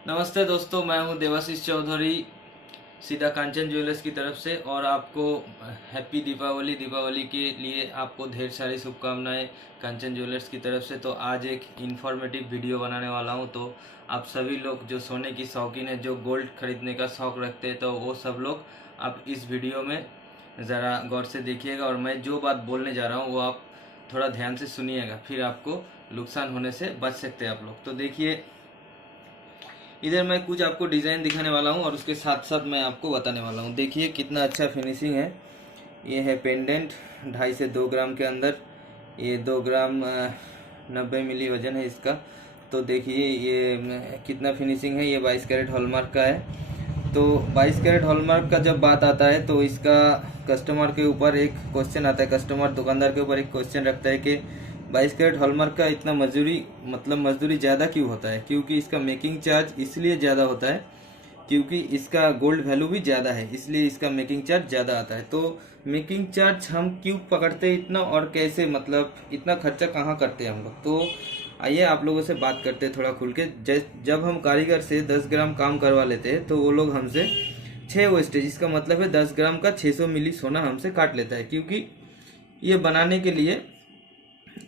नमस्ते दोस्तों, मैं हूं देवाशीष चौधरी सीधा कांचन ज्वेलर्स की तरफ से। और आपको हैप्पी दीपावली। दीपावली के लिए आपको ढेर सारी शुभकामनाएं कांचन ज्वेलर्स की तरफ से। तो आज एक इन्फॉर्मेटिव वीडियो बनाने वाला हूं। तो आप सभी लोग जो सोने की शौकीन है, जो गोल्ड खरीदने का शौक रखते हैं, तो वो सब लोग आप इस वीडियो में ज़रा गौर से देखिएगा। और मैं जो बात बोलने जा रहा हूँ वो आप थोड़ा ध्यान से सुनिएगा, फिर आपको नुकसान होने से बच सकते हैं आप लोग। तो देखिए, इधर मैं कुछ आपको डिज़ाइन दिखाने वाला हूँ और उसके साथ साथ मैं आपको बताने वाला हूँ। देखिए कितना अच्छा फिनिशिंग है। ये है पेंडेंट 2.5 से 2 ग्राम के अंदर। ये 2 ग्राम 90 मिली वजन है इसका। तो देखिए ये कितना फिनिशिंग है। ये 22 कैरेट हॉलमार्क का है। तो 22 कैरेट हॉलमार्क का जब बात आता है तो इसका कस्टमर के ऊपर एक क्वेश्चन आता है। कस्टमर दुकानदार के ऊपर एक क्वेश्चन रखता है कि 22 कैरेट हॉलमार्क का इतना मजदूरी ज़्यादा क्यों होता है। क्योंकि इसका मेकिंग चार्ज इसलिए ज़्यादा होता है क्योंकि इसका गोल्ड वैल्यू भी ज़्यादा है, इसलिए इसका मेकिंग चार्ज ज़्यादा आता है। तो मेकिंग चार्ज हम क्यों पकड़ते हैं इतना, और कैसे, मतलब इतना खर्चा कहाँ करते हैं हम लोग। तो आइए आप लोगों से बात करते हैं थोड़ा खुल के। जब हम कारीगर से 10 ग्राम काम करवा लेते हैं तो वो लोग हमसे 6 वेस्टेज, इसका मतलब है 10 ग्राम का 600 मिली सोना हमसे काट लेता है। क्योंकि ये बनाने के लिए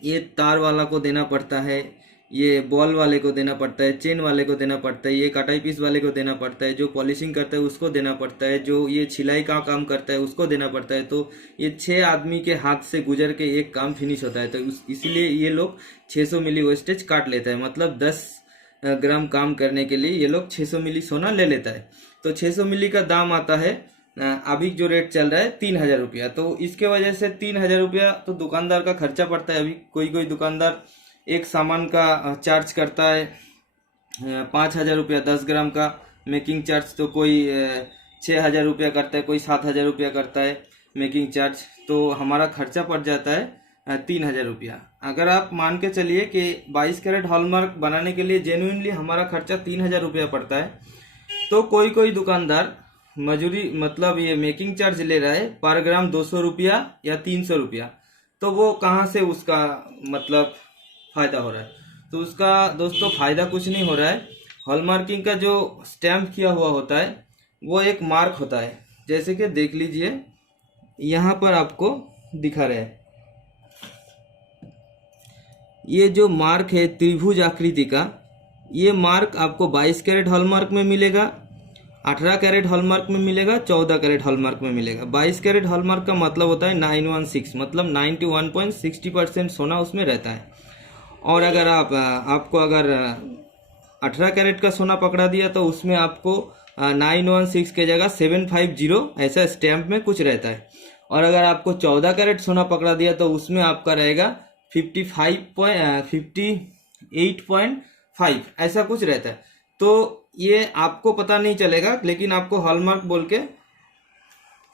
ये तार वाला को देना पड़ता है, ये बॉल वाले को देना पड़ता है, चेन वाले को देना पड़ता है, ये कटाई पीस वाले को देना पड़ता है, जो पॉलिशिंग करता है उसको देना पड़ता है, जो ये छिलाई का काम करता है उसको देना पड़ता है। तो ये 6 आदमी के हाथ से गुजर के एक काम फिनिश होता है। तो इसलिए ये लोग 600 मिली वेस्टेज काट लेता है। मतलब 10 ग्राम काम करने के लिए ये लोग 600 मिली सोना ले लेता है। तो 600 मिली का दाम आता है अभी जो रेट चल रहा है 3,000 रुपया। तो इसके वजह से 3,000 रुपया तो दुकानदार का खर्चा पड़ता है। अभी कोई कोई दुकानदार एक सामान का चार्ज करता है 5,000 रुपया 10 ग्राम का मेकिंग चार्ज। तो कोई 6,000 रुपया करता है, कोई 7,000 रुपया करता है मेकिंग चार्ज। तो हमारा खर्चा पड़ जाता है 3,000 रुपया। अगर आप मान के चलिए कि 22 कैरेट हॉलमार्क बनाने के लिए जेन्युइनली हमारा खर्चा 3,000 रुपया पड़ता है, तो कोई कोई दुकानदार मजूरी मतलब ये मेकिंग चार्ज ले रहा है पर ग्राम 200 रुपया या 300 रुपया। तो वो कहाँ से उसका मतलब फायदा हो रहा है। तो उसका दोस्तों फायदा कुछ नहीं हो रहा है। हॉलमार्किंग का जो स्टैम्प किया हुआ होता है वो एक मार्क होता है। जैसे कि देख लीजिए, यहाँ पर आपको दिखा रहे हैं, ये जो मार्क है त्रिभुज आकृति का, ये मार्क आपको 22 कैरेट हॉलमार्क में मिलेगा, 18 कैरेट हॉलमार्क में मिलेगा, 14 कैरेट हॉलमार्क में मिलेगा। 22 कैरेट हॉलमार्क का मतलब होता है 916, मतलब 91.60% सोना उसमें रहता है। और अगर आपको अगर 18 कैरेट का सोना पकड़ा दिया तो उसमें आपको 916 के जगह 750 ऐसा स्टैम्प में कुछ रहता है। और अगर आपको 14 कैरेट सोना पकड़ा दिया तो उसमें आपका रहेगा 58.5 ऐसा कुछ रहता है। तो ये आपको पता नहीं चलेगा, लेकिन आपको हॉलमार्क बोल के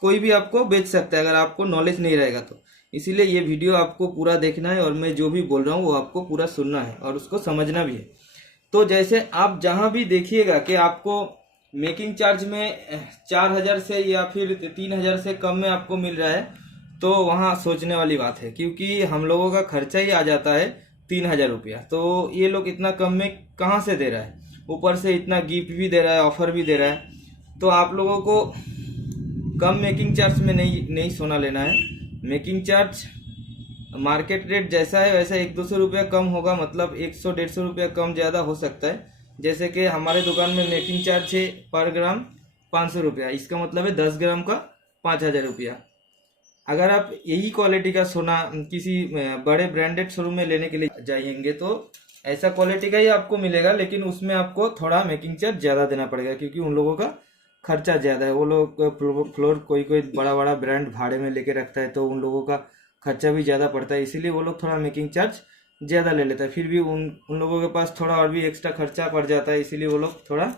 कोई भी आपको बेच सकता है अगर आपको नॉलेज नहीं रहेगा तो। इसीलिए ये वीडियो आपको पूरा देखना है और मैं जो भी बोल रहा हूँ वो आपको पूरा सुनना है और उसको समझना भी है। तो जैसे आप जहाँ भी देखिएगा कि आपको मेकिंग चार्ज में 4,000 से या फिर 3,000 से कम में आपको मिल रहा है, तो वहाँ सोचने वाली बात है। क्योंकि हम लोगों का खर्चा ही आ जाता है 3,000 रुपया। तो ये लोग इतना कम में कहाँ से दे रहा है, ऊपर से इतना गिफ्ट भी दे रहा है, ऑफर भी दे रहा है। तो आप लोगों को कम मेकिंग चार्ज में नहीं सोना लेना है। मेकिंग चार्ज मार्केट रेट जैसा है वैसा 1-200 रुपया कम होगा, मतलब 100-150 रुपया कम ज़्यादा हो सकता है। जैसे कि हमारे दुकान में मेकिंग चार्ज है पर ग्राम 500 रुपया, इसका मतलब है 10 ग्राम का 5,000 रुपया। अगर आप यही क्वालिटी का सोना किसी बड़े ब्रांडेड शोरूम में लेने के लिए जाएंगे तो ऐसा क्वालिटी का ही आपको मिलेगा, लेकिन उसमें आपको थोड़ा मेकिंग चार्ज ज़्यादा देना पड़ेगा क्योंकि उन लोगों का खर्चा ज़्यादा है। वो लोग फ्लोर कोई कोई बड़ा बड़ा ब्रांड भाड़े में लेके रखता है, तो उन लोगों का खर्चा भी ज़्यादा पड़ता है, इसीलिए वो लोग थोड़ा मेकिंग चार्ज ज़्यादा ले लेता है। फिर भी उन लोगों के पास थोड़ा और भी एक्स्ट्रा खर्चा पड़ जाता है, इसीलिए वो लोग थोड़ा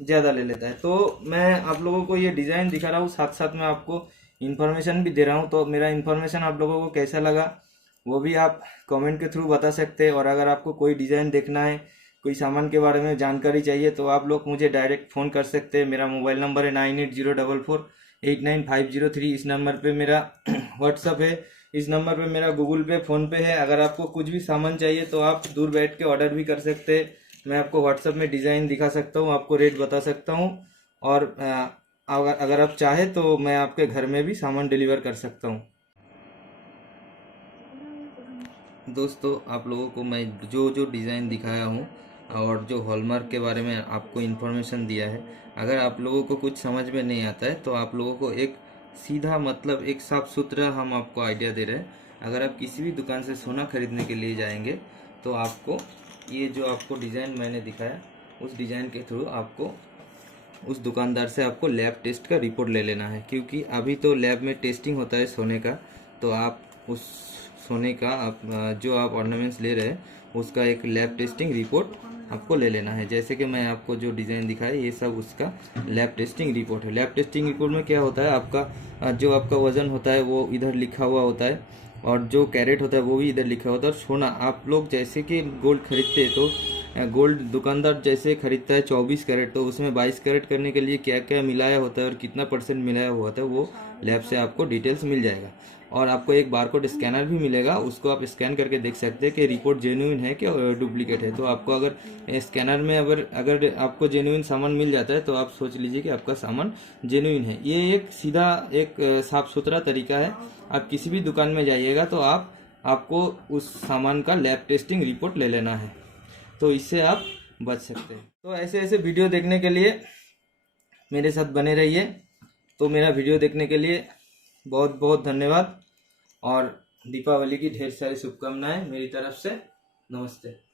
ज़्यादा ले लेता है। तो मैं आप लोगों को ये डिज़ाइन दिखा रहा हूँ, साथ साथ में आपको इन्फॉर्मेशन भी दे रहा हूँ। तो मेरा इन्फॉर्मेशन आप लोगों को कैसा लगा वो भी आप कमेंट के थ्रू बता सकते हैं। और अगर आपको कोई डिज़ाइन देखना है, कोई सामान के बारे में जानकारी चाहिए, तो आप लोग मुझे डायरेक्ट फ़ोन कर सकते हैं। मेरा मोबाइल नंबर है 9804489503। इस नंबर पे मेरा व्हाट्सअप है, इस नंबर पे मेरा गूगल पे, फ़ोन पे है। अगर आपको कुछ भी सामान चाहिए तो आप दूर बैठ के ऑर्डर भी कर सकते हैं। मैं आपको व्हाट्सएप में डिज़ाइन दिखा सकता हूँ, आपको रेट बता सकता हूँ, और अगर आप चाहे तो मैं आपके घर में भी सामान डिलीवर कर सकता हूँ। दोस्तों, आप लोगों को मैं जो जो डिज़ाइन दिखाया हूँ और जो हॉलमार्क के बारे में आपको इन्फॉर्मेशन दिया है, अगर आप लोगों को कुछ समझ में नहीं आता है तो आप लोगों को एक सीधा मतलब एक साफ सुथरा हम आपको आइडिया दे रहे हैं। अगर आप किसी भी दुकान से सोना खरीदने के लिए जाएंगे तो आपको ये जो आपको डिज़ाइन मैंने दिखाया, उस डिज़ाइन के थ्रू आपको उस दुकानदार से आपको लैब टेस्ट का रिपोर्ट ले लेना है, क्योंकि अभी तो लैब में टेस्टिंग होता है सोने का। तो आप उस सोने का जो आप ऑर्नामेंट्स ले रहे हैं उसका एक लैब टेस्टिंग रिपोर्ट आपको ले लेना है। जैसे कि मैं आपको जो डिज़ाइन दिखाया ये सब उसका लैब टेस्टिंग रिपोर्ट है। लैब टेस्टिंग रिपोर्ट में क्या होता है, आपका जो आपका वज़न होता है वो इधर लिखा हुआ होता है, और जो कैरेट होता है वो भी इधर लिखा होता है। और सोना आप लोग जैसे कि गोल्ड खरीदते हैं तो गोल्ड दुकानदार जैसे खरीदता है 24 कैरेट, तो उसमें 22 कैरेट करने के लिए क्या क्या मिलाया होता है और कितना परसेंट मिलाया हुआ होता है वो लैब से आपको डिटेल्स मिल जाएगा। और आपको एक बारकोड स्कैनर भी मिलेगा, उसको आप स्कैन करके देख सकते हैं कि रिपोर्ट जेन्युइन है कि डुप्लीकेट है। तो आपको अगर स्कैनर में अगर आपको जेन्युइन सामान मिल जाता है तो आप सोच लीजिए कि आपका सामान जेन्युइन है। ये एक सीधा एक साफ सुथरा तरीका है। आप किसी भी दुकान में जाइएगा तो आपको उस सामान का लैब टेस्टिंग रिपोर्ट ले लेना है, तो इससे आप बच सकते हैं। तो ऐसे ऐसे वीडियो देखने के लिए मेरे साथ बने रहिए। तो मेरा वीडियो देखने के लिए बहुत बहुत धन्यवाद, और दीपावली की ढेर सारी शुभकामनाएं मेरी तरफ से। नमस्ते।